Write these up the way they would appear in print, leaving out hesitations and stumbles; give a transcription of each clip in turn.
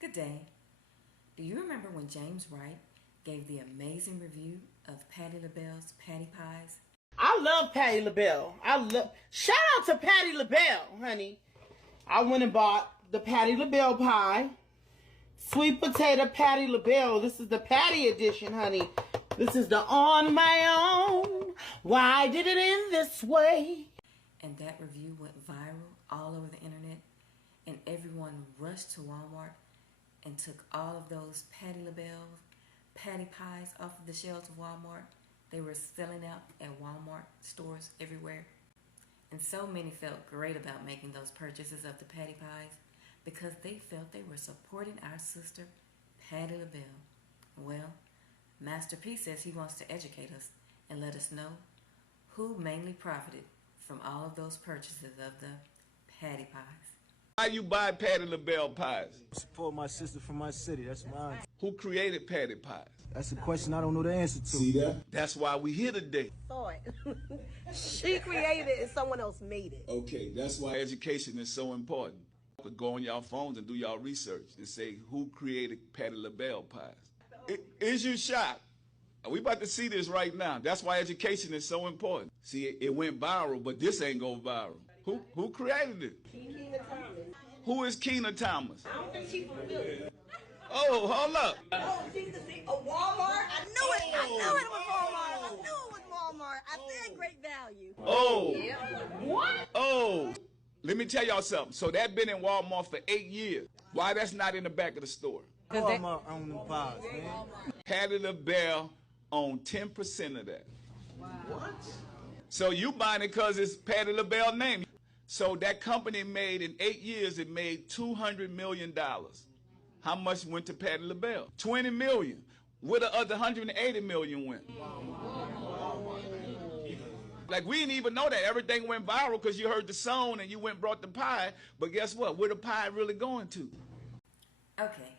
Good day. Do you remember when James Wright gave the amazing review of Patti LaBelle's Patti Pies? I love Patti LaBelle. Shout out to Patti LaBelle, honey. I went and bought the Patti LaBelle pie. Sweet potato Patti LaBelle. This is the Patti edition, honey. This is the On My Own. Why did it end this way? And that review went viral all over the internet, and everyone rushed to Walmart and took all of those Patti LaBelle Patti Pies off of the shelves of Walmart. They were selling out at Walmart stores everywhere. And so many felt great about making those purchases of the Patti Pies because they felt they were supporting our sister, Patti LaBelle. Well, Master P says he wants to educate us and let us know who mainly profited from all of those purchases of the Patti Pies. Why you buy Patti LaBelle pies? Support my sister from my city. That's mine. Who created Patti Pies? That's a question I don't know the answer to. See that? That's why we here today. Thought she created it and someone else made it. Okay, that's why education is so important. You could go on y'all phones and do y'all research and say who created Patti LaBelle pies. Is you shocked? We about to see this right now. That's why education is so important. See, it went viral, but this ain't go viral. Who created it? Keena Thomas. Who is Keena Thomas? I don't think she's from Philly. Oh, hold up. Oh, she's a Walmart. I knew it. I knew it was Walmart. I knew it was Walmart. I said great value. Oh. Yeah. What? Oh. Let me tell y'all something. So that been in Walmart for 8 years. Why that's not in the back of the store? Walmart own them pies, man. Patti LaBelle owned 10% of that. Wow. What? So you buying it because it's Patti LaBelle name. So that company made, in 8 years, it made $200 million. How much went to Patti LaBelle? $20 million. Where the other $180 million went? Like, we didn't even know that. Everything went viral because you heard the song and you went and brought the pie. But guess what? Where the pie really going to? Okay,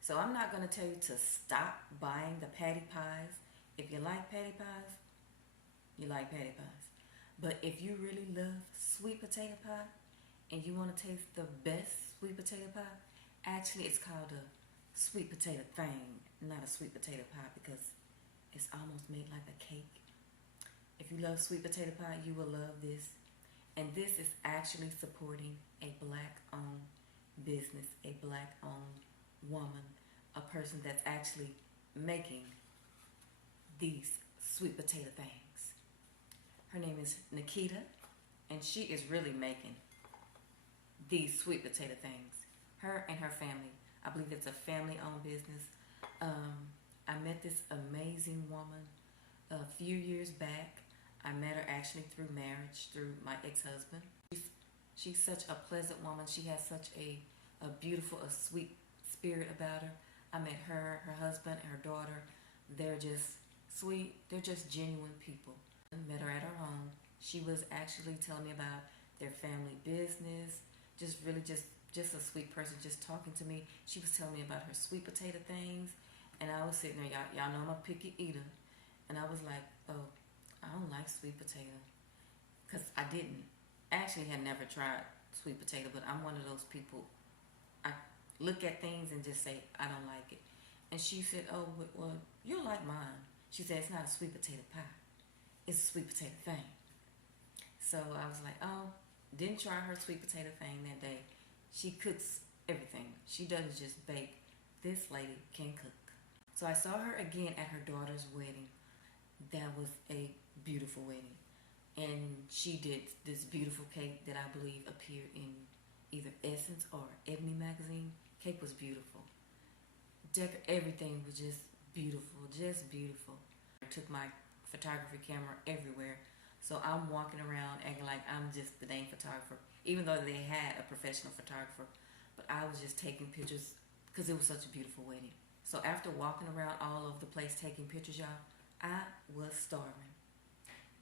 so I'm not going to tell you to stop buying the Patti Pies. If you like Patti Pies, you like Patti Pies. But if you really love sweet potato pie and you want to taste the best sweet potato pie, actually it's called a sweet potato Thang, not a sweet potato pie, because it's almost made like a cake. If you love sweet potato pie, you will love this. And this is actually supporting a black-owned business, a black-owned woman, a person that's actually making these sweet potato things. Her name is Nikita, and she is really making these sweet potato things. Her and her family. I believe it's a family-owned business. I met this amazing woman a few years back. I met her actually through marriage, through my ex-husband. She's such a pleasant woman. She has such a beautiful, a sweet spirit about her. I met her, her husband, and her daughter. They're just sweet. They're just genuine people. I met her at her home. She was actually telling me about their family business. Just a sweet person just talking to me. She was telling me about her sweet potato things. And I was sitting there, y'all know I'm a picky eater. And I was like, oh, I don't like sweet potato. Because I didn't. Actually had never tried sweet potato, but I'm one of those people, I look at things and just say, I don't like it. And she said, oh, well, you'll like mine. She said, it's not a sweet potato pie. It's a sweet potato thing. So I was like, oh, didn't try her sweet potato thing that day. She cooks everything. She doesn't just bake. This lady can cook. So I saw her again at her daughter's wedding. That was a beautiful wedding. And she did this beautiful cake that I believe appeared in either Essence or Ebony magazine. Cake was beautiful. Everything was just beautiful, just beautiful. I took my photography camera everywhere. So I'm walking around acting like I'm just the dang photographer, even though they had a professional photographer. But I was just taking pictures because it was such a beautiful wedding. So after walking around all over the place taking pictures, y'all, I was starving.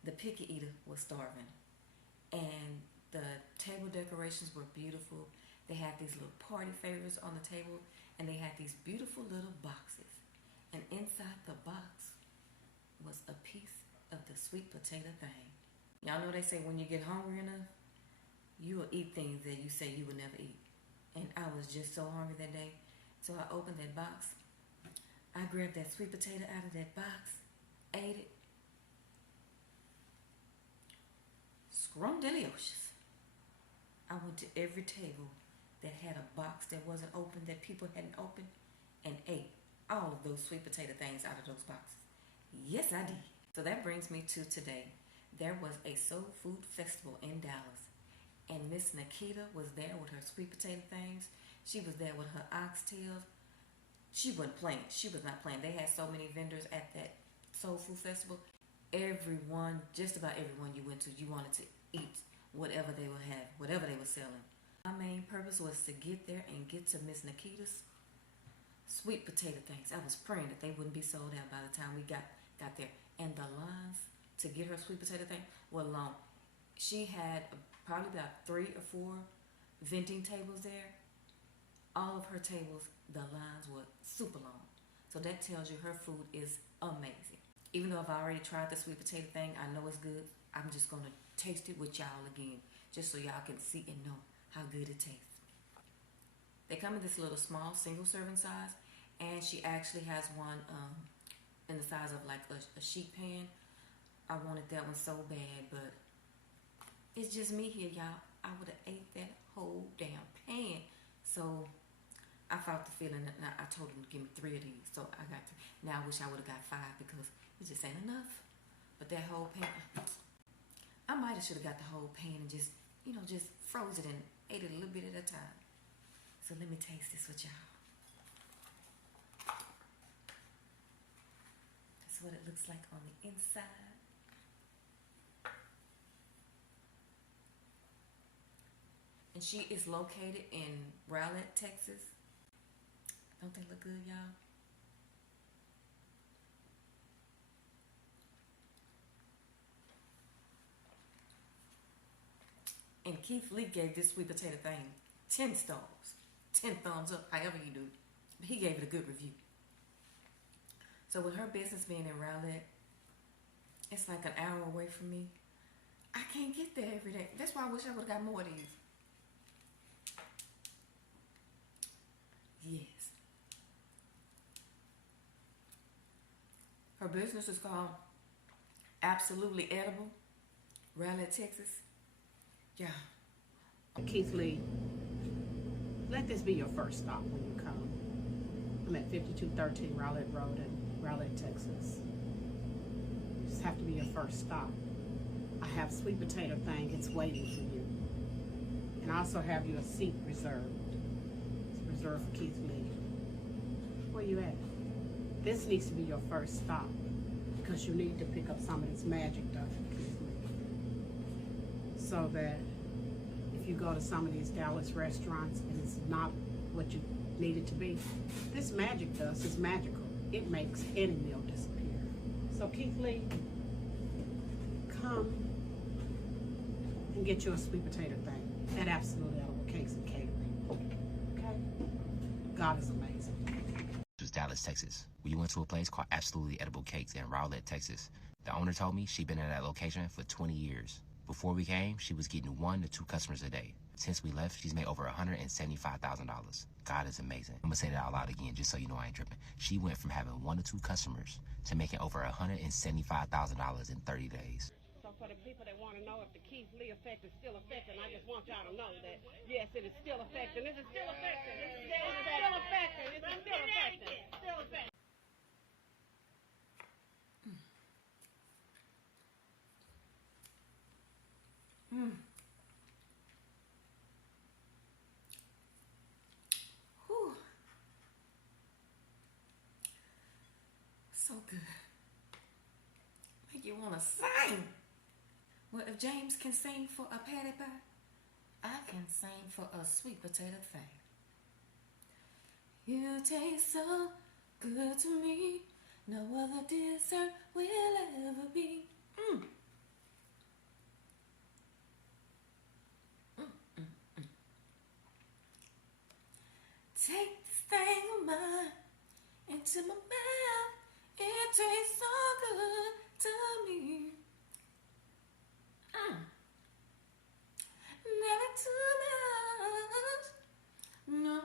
The picky eater was starving. And the table decorations were beautiful. They had these little party favors on the table, and they had these beautiful little boxes. And inside the box was a piece of the sweet potato thing. Y'all know they say when you get hungry enough, you will eat things that you say you would never eat. And I was just so hungry that day. So I opened that box. I grabbed that sweet potato out of that box, ate it. Scrumdiddlyocious. I went to every table that had a box that wasn't open, that people hadn't opened, and ate all of those sweet potato things out of those boxes. Yes, I did. So that brings me to today. There was a soul food festival in Dallas, and Miss Nikita was there with her sweet potato things. She was there with her oxtails. She wasn't playing. She was not playing. They had so many vendors at that soul food festival. Everyone, just about everyone you went to, you wanted to eat whatever they would have, whatever they were selling. My main purpose was to get there and get to Miss Nikita's sweet potato things. I was praying that they wouldn't be sold out by the time we got there. And the lines to get her sweet potato thing were long. She had probably about 3 or 4 vending tables there. All of her tables, the lines were super long. So that tells you her food is amazing. Even though I've already tried the sweet potato thing, I know it's good. I'm just going to taste it with y'all again, just so y'all can see and know how good it tastes. They come in this little small single serving size, and she actually has one in the size of like a sheet pan. I wanted that one so bad, but it's just me here, y'all. I would have ate that whole damn pan. So I felt the feeling that I told them to give me 3 of these. So I got 3. Now I wish I would have got 5 because it just ain't enough. But that whole pan, I might have should have got the whole pan and just froze it and ate it a little bit at a time. So let me taste this with y'all. That's what it looks like on the inside. And she is located in Rowlett, Texas. Don't they look good, y'all? And Keith Lee gave this sweet potato thing 10 stars. 10 thumbs up, however you do. He gave it a good review. So with her business being in Rowlett, it's like an hour away from me. I can't get there every day. That's why I wish I would have got more of these. Yes. Her business is called Absolutely Edible, Rowlett, Texas. Yeah. Keith Lee, let this be your first stop when you come. I'm at 5213 Rowlett Road in Rowlett, Texas. You just have to be your first stop. I have sweet potato thing. It's waiting for you. And I also have you a seat reserved. It's reserved for Keith Lee. Where you at? This needs to be your first stop because you need to pick up some of this magic stuff from Keith Lee. So that if you go to some of these Dallas restaurants and it's not what you need it to be, this magic dust is magical. It makes any meal disappear. So Keith Lee, come and get you a sweet potato thing at Absolutely Edible Cakes and Catering. Okay? God is amazing. It was Dallas, Texas. We went to a place called Absolutely Edible Cakes in Rowlett, Texas. The owner told me she'd been at that location for 20 years. Before we came, she was getting 1 to 2 customers a day. Since we left, she's made over $175,000. God is amazing. I'm gonna say that out loud again, just so you know I ain't tripping. She went from having 1 to 2 customers to making over $175,000 in 30 days. So for the people that want to know if the Keith Lee effect is still affecting, I just want y'all to know that, yes, it is still affecting. This is still affecting. It's still affecting. It's still affecting. Still affecting. Whew. So good. Make you want to sing. Well, if James can sing for a patty pie, I can sing for a sweet potato thing. You taste so good to me. No other dessert will ever be. Take this thing of mine into my mouth. It tastes so good to me. Never too much. No.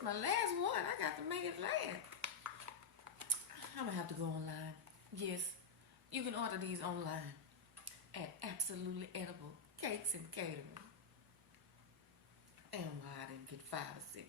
is my last one. I got to make it last. I'm going to have to go online. Yes, you can order these online at Absolutely Edible Cakes and Catering. And why I didn't get 5 or 6.